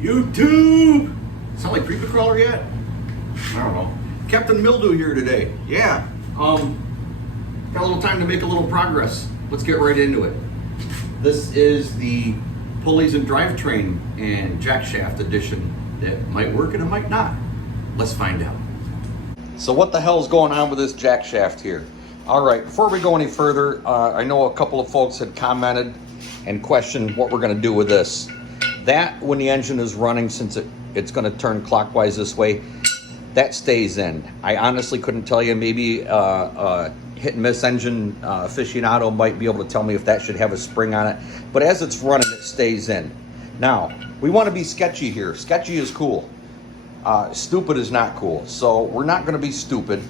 YouTube! Sound like creepy crawler yet? I don't know. Captain Mildew here today. Yeah. Got a little time to make a little progress. Let's get right into it. This is the pulleys and drivetrain and jackshaft edition that might work and it might not. Let's find out. So what the hell is going on with this jackshaft here? All right, before we go any further, I know a couple of folks had commented and questioned what we're going to do with this. That, when the engine is running, since it's going to turn clockwise this way, that stays in. I honestly couldn't tell you. Maybe hit and miss engine aficionado might be able to tell me if that should have a spring on it. But as it's running, it stays in. Now, we want to be sketchy here. Sketchy is cool. Stupid is not cool. So we're not going to be stupid.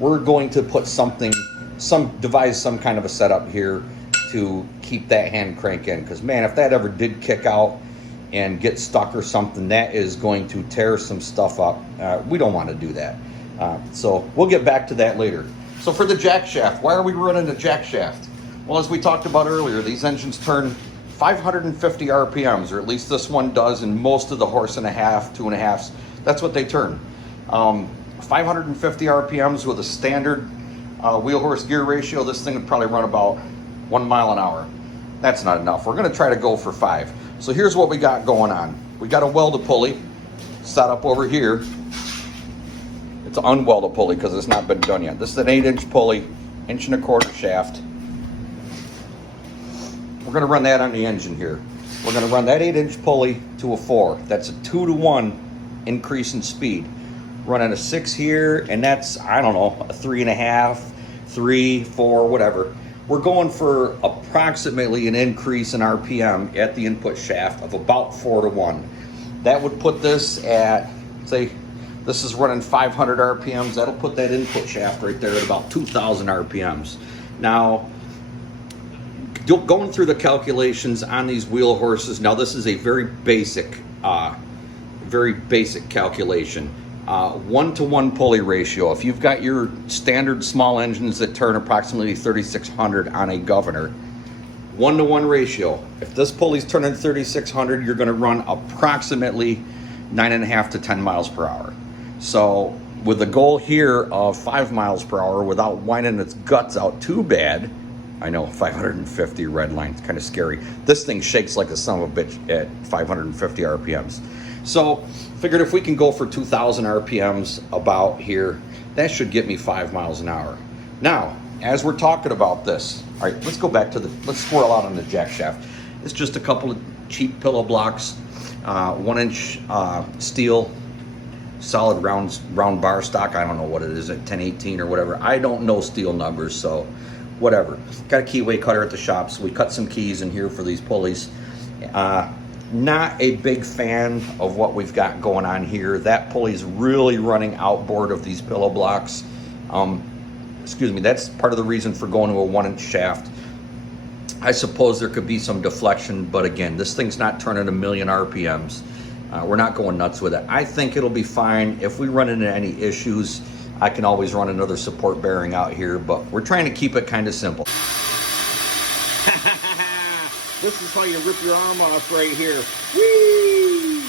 We're going to put devise some kind of a setup here to keep that hand crank in. Because man, if that ever did kick out and get stuck or something, that is going to tear some stuff up. We don't want to do that. So we'll get back to that later. So for the jack shaft, why are we running a jack shaft? Well, as we talked about earlier, these engines turn 550 RPMs, or at least this one does, and most of the horse and a half, 2.5s, that's what they turn. 550 RPMs with a standard wheel horse gear ratio, this thing would probably run about 1 mile an hour. That's not enough. We're going to try to go for 5. So here's what we got going on. We got a welded pulley set up over here. It's an unwelded pulley because it's not been done yet. This is an 8-inch pulley, 1.25 inch shaft. We're going to run that on the engine here. We're going to run that 8-inch pulley to a 4. That's a 2-to-1 increase in speed. Running a 6 here, and that's, I don't know, a 3.5, 3, 4, whatever. We're going for approximately an increase in RPM at the input shaft of about 4-to-1. That would put this at, say, this is running 500 RPMs. That'll put that input shaft right there at about 2,000 RPMs. Now, going through the calculations on these wheel horses, now this is a very basic calculation. 1-to-1 pulley ratio. If you've got your standard small engines that turn approximately 3,600 on a governor, 1-to-1 ratio. If this pulley's turning 3,600, you're going to run approximately 9.5 to 10 miles per hour. So with the goal here of 5 miles per hour without whining its guts out too bad, I know 550 red line, it's kind of scary. This thing shakes like a son of a bitch at 550 RPMs. So figured if we can go for 2,000 RPMs about here, that should get me 5 miles an hour. Now, as we're talking about this, all right, let's go back to let's swirl out on the jack shaft. It's just a couple of cheap pillow blocks, 1-inch steel, solid round bar stock. I don't know what it is, at 1018 or whatever. I don't know steel numbers, so whatever. Got a keyway cutter at the shop, so we cut some keys in here for these pulleys. Not a big fan of what we've got going on here. That pulley's really running outboard of these pillow blocks. Excuse me, that's part of the reason for going to a 1-inch shaft. I suppose there could be some deflection, but again, this thing's not turning 1,000,000 RPMs. We're not going nuts with it. I think it'll be fine. If we run into any issues, I can always run another support bearing out here, but we're trying to keep it kind of simple. This is how you rip your arm off right here. Whee!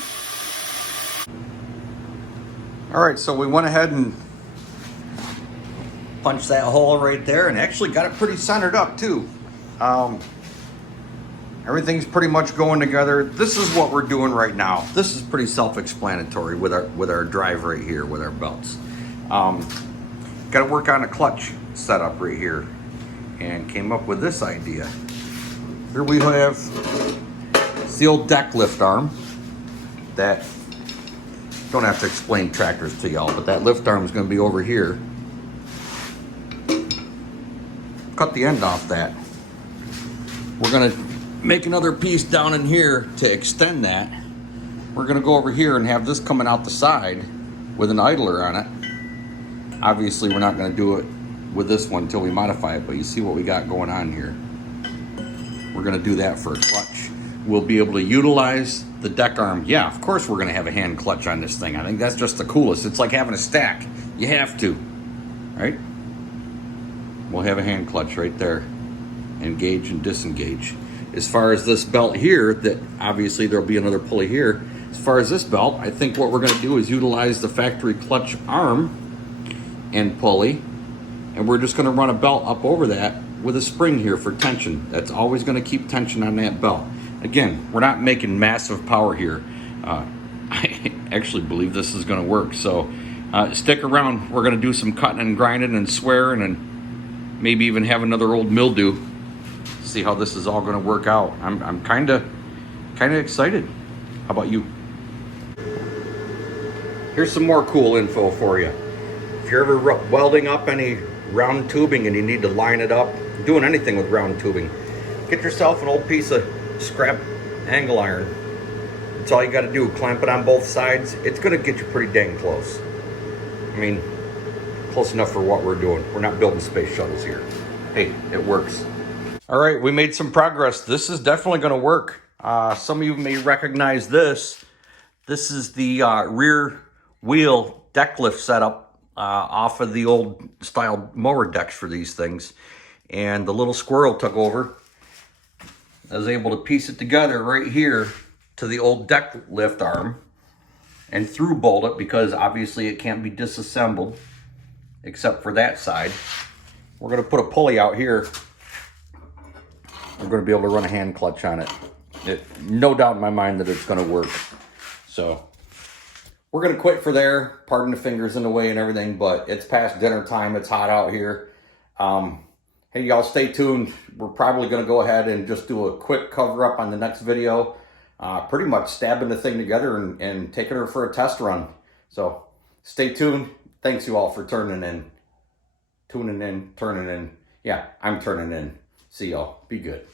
All right, so we went ahead and punched that hole right there and actually got it pretty centered up too. Everything's pretty much going together. This is what we're doing right now. This is pretty self-explanatory with our drive right here with our belts. Got to work on a clutch setup right here and came up with this idea. Here we have the old deck lift arm that, don't have to explain tractors to y'all, but that lift arm is going to be over here. Cut the end off that. We're going to make another piece down in here to extend that. We're going to go over here and have this coming out the side with an idler on it. Obviously, we're not going to do it with this one until we modify it, but you see what we got going on here. We're going to do that for a clutch. We'll be able to utilize the deck arm. Yeah, of course we're going to have a hand clutch on this thing. I think that's just the coolest. It's like having a stack. You have to, right? We'll have a hand clutch right there. Engage and disengage. As far as this belt here, that obviously there'll be another pulley here. As far as this belt, I think what we're going to do is utilize the factory clutch arm and pulley, and we're just going to run a belt up over that with a spring here for tension. That's always going to keep tension on that belt. Again, we're not making massive power here. I actually believe this is going to work, so stick around. We're going to do some cutting and grinding and swearing, and maybe even have another old mildew. See how this is all going to work out. I'm kind of excited. How about you? Here's some more cool info for you. If you're ever welding up any round tubing and you need to line it up, doing anything with round tubing, get yourself an old piece of scrap angle iron. That's all you got to do. Clamp it on both sides. It's going to get you pretty dang close. I mean, close enough for what we're doing. We're not building space shuttles here. Hey, it works. All right, we made some progress. This is definitely going to work. Some of you may recognize this. This is the rear wheel deck lift setup off of the old style mower decks for these things. And the little squirrel took over. I was able to piece it together right here to the old deck lift arm and through bolt it, because obviously it can't be disassembled except for that side. We're going to put a pulley out here. We're going to be able to run a hand clutch on it. No doubt in my mind that it's going to work. So we're going to quit for there. Pardon the fingers in the way and everything, but it's past dinner time. It's hot out here. Hey, y'all, stay tuned. We're probably going to go ahead and just do a quick cover up on the next video. Pretty much stabbing the thing together and taking her for a test run. So stay tuned. Thanks you all for tuning in. Yeah, I'm turning in. See y'all. Be good.